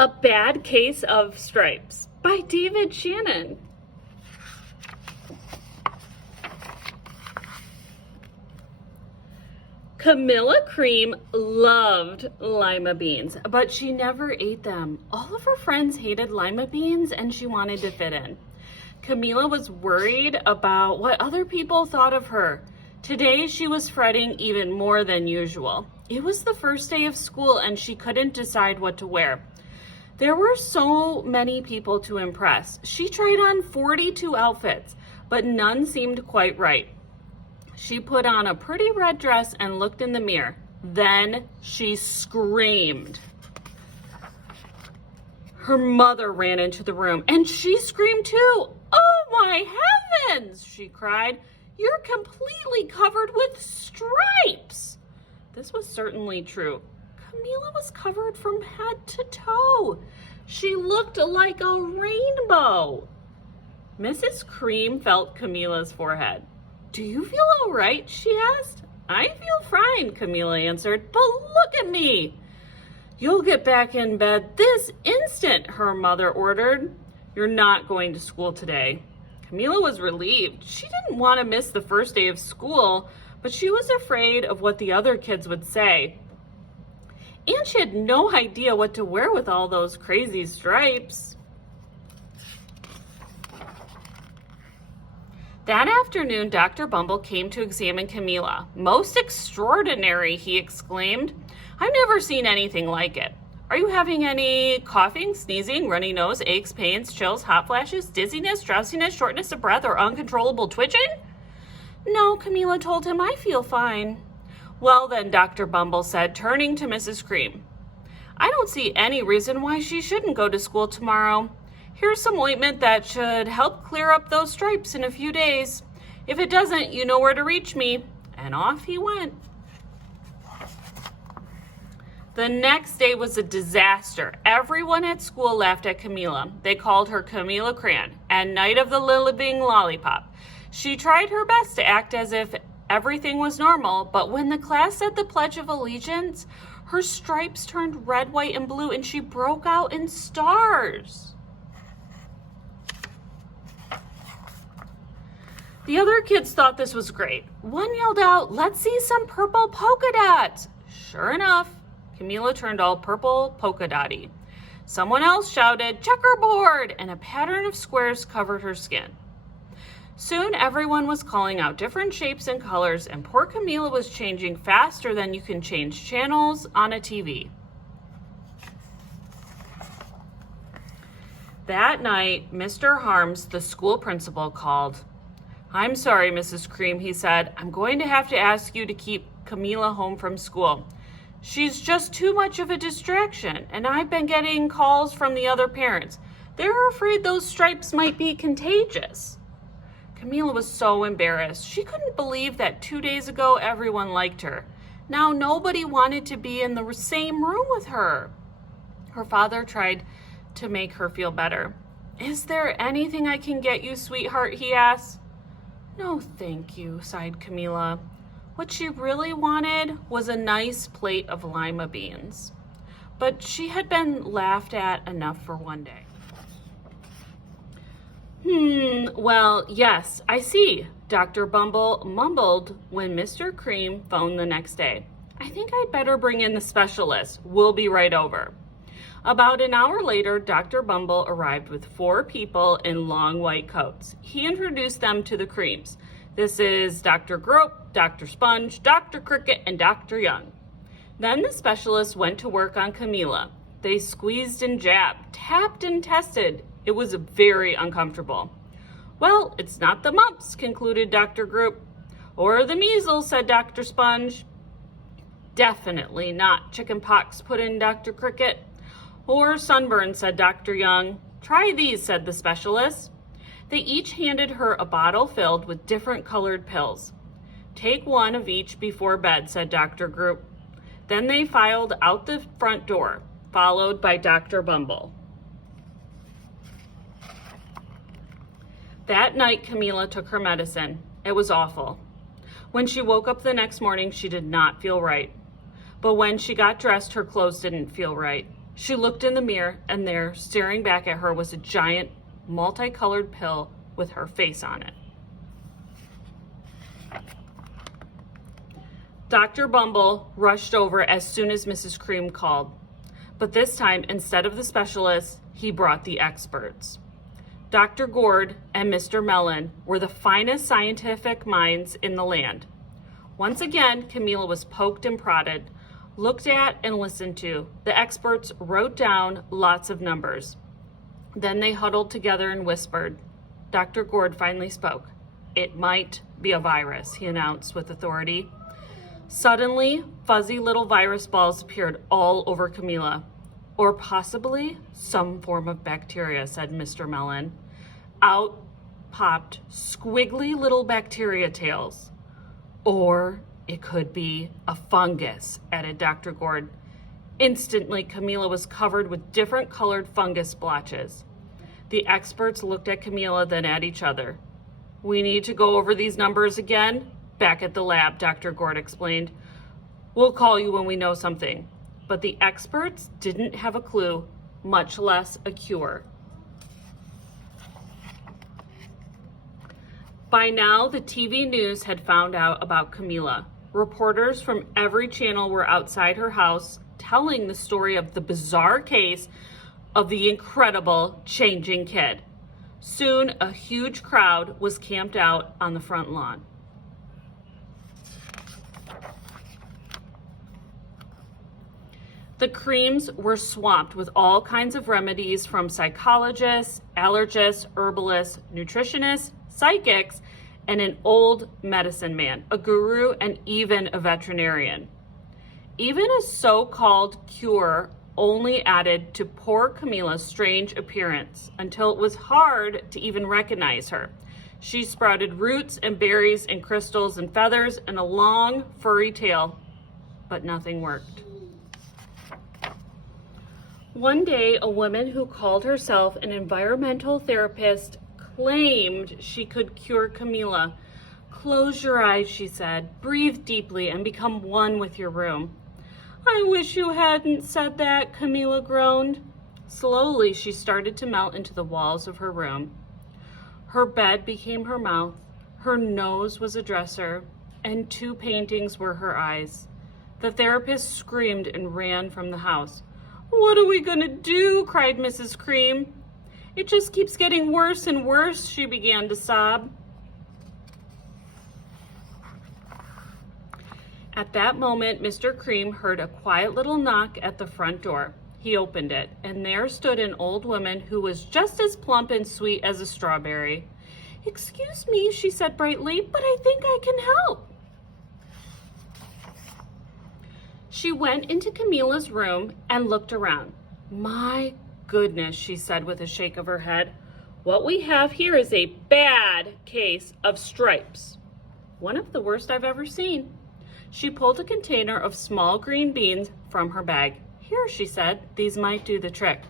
A Bad Case of Stripes by David Shannon. Camilla Cream loved lima beans, but she never ate them. All of her friends hated lima beans and she wanted to fit in. Camilla was worried about what other people thought of her. Today she was fretting even more than usual. It was the first day of school and she couldn't decide what to wear. There were so many people to impress. She tried on 42 outfits, but none seemed quite right. She put on a pretty red dress and looked in the mirror. Then she screamed. Her mother ran into the room and she screamed too. "Oh my heavens!" she cried. "You're completely covered with stripes." This was certainly true. Camilla was covered from head to toe. She looked like a rainbow. Mrs. Cream felt Camilla's forehead. "Do you feel all right?" she asked. "I feel fine," Camilla answered, "but look at me." "You'll get back in bed this instant," her mother ordered. "You're not going to school today." Camilla was relieved. She didn't want to miss the first day of school, but she was afraid of what the other kids would say. And she had no idea what to wear with all those crazy stripes. That afternoon, Dr. Bumble came to examine Camilla. "Most extraordinary," he exclaimed. "I've never seen anything like it. Are you having any coughing, sneezing, runny nose, aches, pains, chills, hot flashes, dizziness, drowsiness, shortness of breath, or uncontrollable twitching?" "No," Camilla told him, "I feel fine." "Well then," Dr. Bumble said, turning to Mrs. Cream, "I don't see any reason why she shouldn't go to school tomorrow. Here's some ointment that should help clear up those stripes in a few days. If it doesn't, you know where to reach me." And off he went. The next day was a disaster. Everyone at school laughed at Camilla. They called her Camilla Cran and Night of the Lillibing Lollipop. She tried her best to act as if everything was normal, but when the class said the Pledge of Allegiance, her stripes turned red, white, and blue, and she broke out in stars. The other kids thought this was great. One yelled out, "Let's see some purple polka dots." Sure enough, Camilla turned all purple polka dotty. Someone else shouted, "Checkerboard," and a pattern of squares covered her skin. Soon everyone was calling out different shapes and colors, and poor Camilla was changing faster than you can change channels on a TV. That night, Mr. Harms, the school principal, called. "I'm sorry, Mrs. Cream," he said. "I'm going to have to ask you to keep Camilla home from school. She's just too much of a distraction, and I've been getting calls from the other parents. They're afraid those stripes might be contagious." Camilla was so embarrassed. She couldn't believe that 2 days ago everyone liked her. Now nobody wanted to be in the same room with her. Her father tried to make her feel better. "Is there anything I can get you, sweetheart?" he asked. "No, thank you," sighed Camilla. What she really wanted was a nice plate of lima beans. But she had been laughed at enough for one day. Well, yes, I see," Dr. Bumble mumbled when Mr. Cream phoned the next day. "I think I'd better bring in the specialist. We'll be right over." About an hour later, Dr. Bumble arrived with 4 people in long white coats. He introduced them to the Creams. "This is Dr. Grope, Dr. Sponge, Dr. Cricket, and Dr. Young." Then the specialist went to work on Camilla. They squeezed and jabbed, tapped and tested. It was very uncomfortable. "Well, it's not the mumps," concluded Dr. Grope. "Or the measles," said Dr. Sponge. "Definitely not chicken pox," put in Dr. Cricket. "Or sunburn," said Dr. Young. "Try these," said the specialist. They each handed her a bottle filled with different colored pills. "Take one of each before bed," said Dr. Grope. Then they filed out the front door, followed by Dr. Bumble. That night, Camilla took her medicine. It was awful. When she woke up the next morning, she did not feel right. But when she got dressed, her clothes didn't feel right. She looked in the mirror, and there, staring back at her, was a giant, multicolored pill with her face on it. Dr. Bumble rushed over as soon as Mrs. Cream called. But this time, instead of the specialists, he brought the experts. Dr. Gord and Mr. Mellon were the finest scientific minds in the land. Once again, Camilla was poked and prodded, looked at and listened to. The experts wrote down lots of numbers. Then they huddled together and whispered. Dr. Gord finally spoke. "It might be a virus," he announced with authority. Suddenly, fuzzy little virus balls appeared all over Camilla. "Or possibly some form of bacteria," said Mr. Mellon. Out popped squiggly little bacteria tails. "Or it could be a fungus," added Dr. Gord. Instantly, Camilla was covered with different colored fungus blotches. The experts looked at Camilla, then at each other. "We need to go over these numbers again? Back at the lab," Dr. Gord explained. "We'll call you when we know something." But the experts didn't have a clue, much less a cure. By now, the TV news had found out about Camilla. Reporters from every channel were outside her house telling the story of the bizarre case of the incredible changing kid. Soon, a huge crowd was camped out on the front lawn. The Creams were swamped with all kinds of remedies from psychologists, allergists, herbalists, nutritionists, psychics, and an old medicine man, a guru, and even a veterinarian. Even a so-called cure only added to poor Camilla's strange appearance until it was hard to even recognize her. She sprouted roots and berries and crystals and feathers and a long, furry tail, but nothing worked. One day, a woman who called herself an environmental therapist claimed she could cure Camilla. "Close your eyes," she said. "Breathe deeply and become one with your room." "I wish you hadn't said that," Camilla groaned. Slowly, she started to melt into the walls of her room. Her bed became her mouth, her nose was a dresser, and 2 paintings were her eyes. The therapist screamed and ran from the house. "What are we gonna do?" cried Mrs. Cream. "It just keeps getting worse and worse," she began to sob. At that moment, Mr. Cream heard a quiet little knock at the front door. He opened it, and there stood an old woman who was just as plump and sweet as a strawberry. "Excuse me," she said brightly, "but I think I can help." She went into Camilla's room and looked around. "My goodness," she said with a shake of her head. "What we have here is a bad case of stripes. One of the worst I've ever seen." She pulled a container of small green beans from her bag. "Here," she said, "these might do the trick."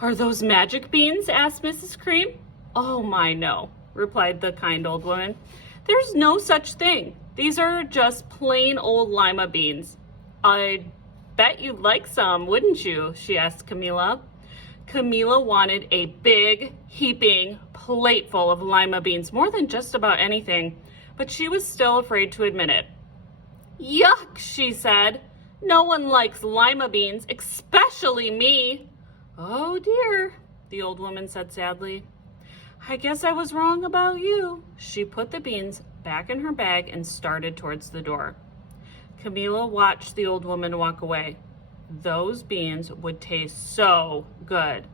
"Are those magic beans?" asked Mrs. Cream. "Oh my, no," replied the kind old woman. "There's no such thing. These are just plain old lima beans." "I'd bet you'd like some, wouldn't you?" she asked Camilla. Camilla wanted a big, heaping plateful of lima beans, more than just about anything, but she was still afraid to admit it. "Yuck," she said. "No one likes lima beans, especially me." "Oh dear," the old woman said sadly. "I guess I was wrong about you." She put the beans back in her bag and started towards the door. Camilla watched the old woman walk away. Those beans would taste so good,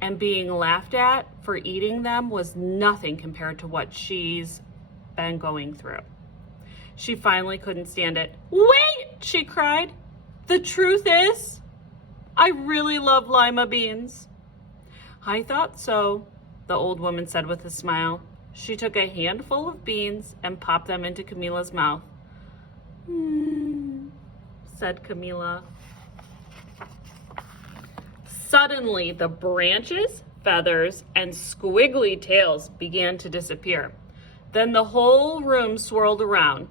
and being laughed at for eating them was nothing compared to what she's been going through. She finally couldn't stand it. "Wait," she cried. "The truth is, I really love lima beans." "I thought so," the old woman said with a smile. She took a handful of beans and popped them into Camilla's mouth. Said Camilla. Suddenly, the branches, feathers, and squiggly tails began to disappear. Then the whole room swirled around.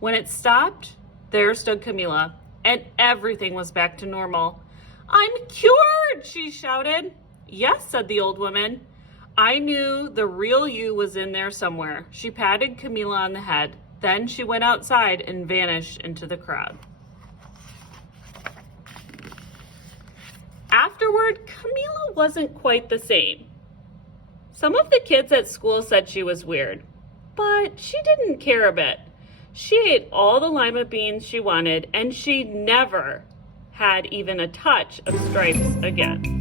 When it stopped, there stood Camilla, and everything was back to normal. I'm cured, she shouted. Yes, said the old woman. I knew the real you was in there somewhere. She patted Camila on the head. Then she went outside and vanished into the crowd. Afterward, Camila wasn't quite the same. Some of the kids at school said she was weird, but she didn't care a bit. She ate all the lima beans she wanted, and she never had even a touch of stripes again.